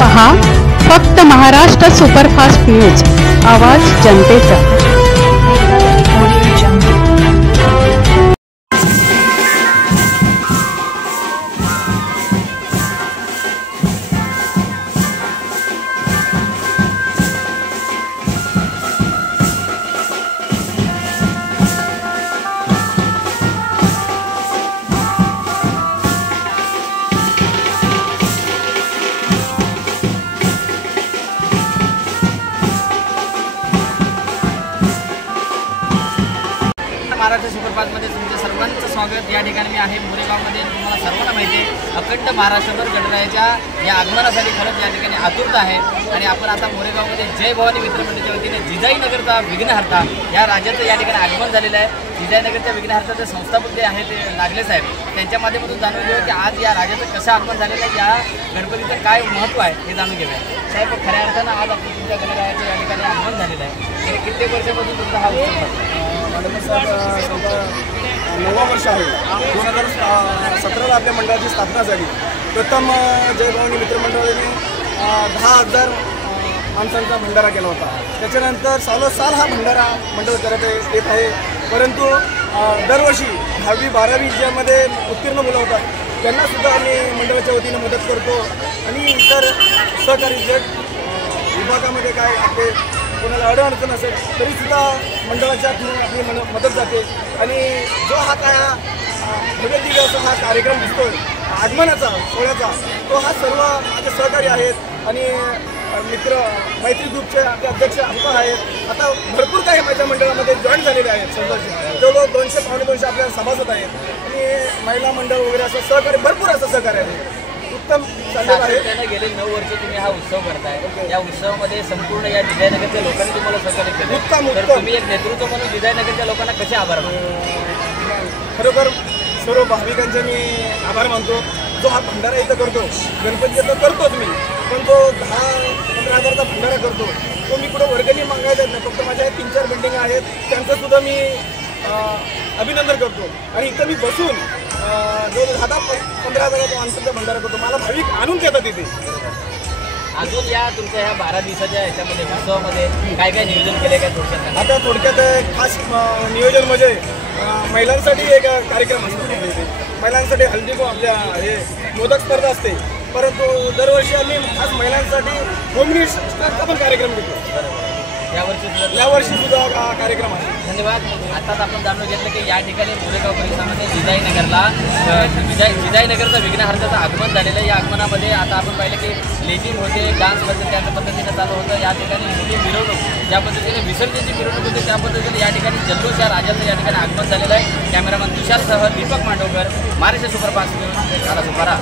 पहा फक्त Maharashtra superfast news, आवाज जनतेचा। महाराष्ट्र सुपरफास्टमध्ये तुमच्या सर्वांचं स्वागत। या ठिकाणी मी आहे मोरेगावमध्ये। तुम्हाला सर्वांना माहिती आहे अखंड महाराष्ट्रभर गणरायाच्या या आगमनासाठी खरंच या ठिकाणी आतुरता आहे। आणि आपण आता मोरेगावमध्ये जय भवानी मित्रमंडळाच्या वतीने जिजाईनगरचा विघ्नहर्ता या राजाचं या ठिकाणी आगमन झालेलं आहे। जिजाईनगरच्या विघ्नहर्ताचे संस्थापक जे आहेत ते नागले साहेब, त्यांच्या माध्यमातून जाणून घेऊ की आज या राजाचं कसं आगमन झालेलं आहे, या गणपतीचं काय महत्त्व आहे हे जाणून घेऊया। साहेब, खऱ्या अर्थानं आज आपण तुमच्या गणरायाचं या ठिकाणी आगमन झालेलं आहे। गेले कित्येक वर्षापासून तुमचा हा उत्सव 9वा वर्ष आहे। 2017ला आपल्या मंडळाची स्थापना झाली। प्रथम जय भवानी मित्रमंडळाने 10,000 माणसांचा भंडारा केला होता। त्याच्यानंतर सालोसाल हा भंडारा मंडळ करत येत आहे। परंतु दरवर्षी 10वी 12वी ज्यामध्ये उत्तीर्ण मुलं होतात त्यांनासुद्धा आम्ही मंडळाच्या वतीनं मदत करतो। आणि इतर सहकारी जे विभागामध्ये काय आपले कोणाला अडचण असेल तरीसुद्धा मंडळाच्या आपली मदत जाते। आणि जो हा काय भव्य दिव्य असा हा कार्यक्रम दिसतोय आगमनाचा सोहळ्याचा, तो हा सर्व माझे सहकारी आहेत आणि मित्र मैत्री ग्रुपचे आपले अध्यक्ष आपण आहेत। आता भरपूर काही माझ्या मंडळामध्ये जॉईन झालेले आहेत सदस्य, जवळजवळ 200-250 आपल्या सभासद आहेत आणि महिला मंडळ वगैरे असं सहकारी भरपूर असं सहकार्य आहे। उत्तम चाललेलं आहे। गेले 9 वर्ष तुम्ही हा उत्सव करताय। या उत्सवामध्ये संपूर्ण या जिजाईनगरच्या लोकांनी तुम्हाला सहकार्य केलं। उत्तम तर तुम्ही एक नेतृत्व म्हणून जिजाईनगरच्या लोकांना कसे आभार मानतो? खरोखर सर्व भाविकांचे मी आभार मानतो। जो हा भंडारा इथं करतो, गणपतीचा तर करतोच मी, पण तो 10-15 हजारचा भंडारा करतो तो मी कुठं वर्गणी मागायचा नाही। फक्त माझ्या 3-4 बिल्डिंग आहेत त्यांचंसुद्धा मी अभिनंदन करतो। आणि इथं मी बसून जो 10-15 हजाराचा माणसांचा भंडारा करतो, मला भाविक आणून देतात इथे। अजून या तुमच्या ह्या 12 दिवसाच्या ह्याच्यामध्ये उत्सवामध्ये काय काय नियोजन केले काय थोडक्यात? आता थोडक्यात खास नियोजन म्हणजे महिलांसाठी एक कार्यक्रम असतो। महिलांसाठी हल्दी आपल्या हे मोदक स्पर्धा असते, परंतु दरवर्षी आम्ही खास महिलांसाठी होमली स्टारचा पण कार्यक्रम घेतो। यावर्षी सुद्धा हा कार्यक्रम आहे। धन्यवाद। आताच आपण जाणून घेतलं की या ठिकाणी मोरेगाव परिसरामध्ये जिजाईनगरला जिजाईनगरचा विघ्नहर्ताचं आगमन झालेलं आहे। या आगमनामध्ये आता आपण पाहिलं की लेझिम होते, डान्स पद्धती त्या पद्धतीनं चालू होतं। या ठिकाणी मोठी मिरवणूक ज्या पद्धतीने विसर्जनची मिरवणूक होते त्या पद्धतीने या ठिकाणी जल्लोष या राजाचं या ठिकाणी आगमन झालेलं आहे। कॅमेरामॅन तुषारसह दीपक मांडवकर, महाराष्ट्र सुपरफास्ट न्यूज, सुपारा।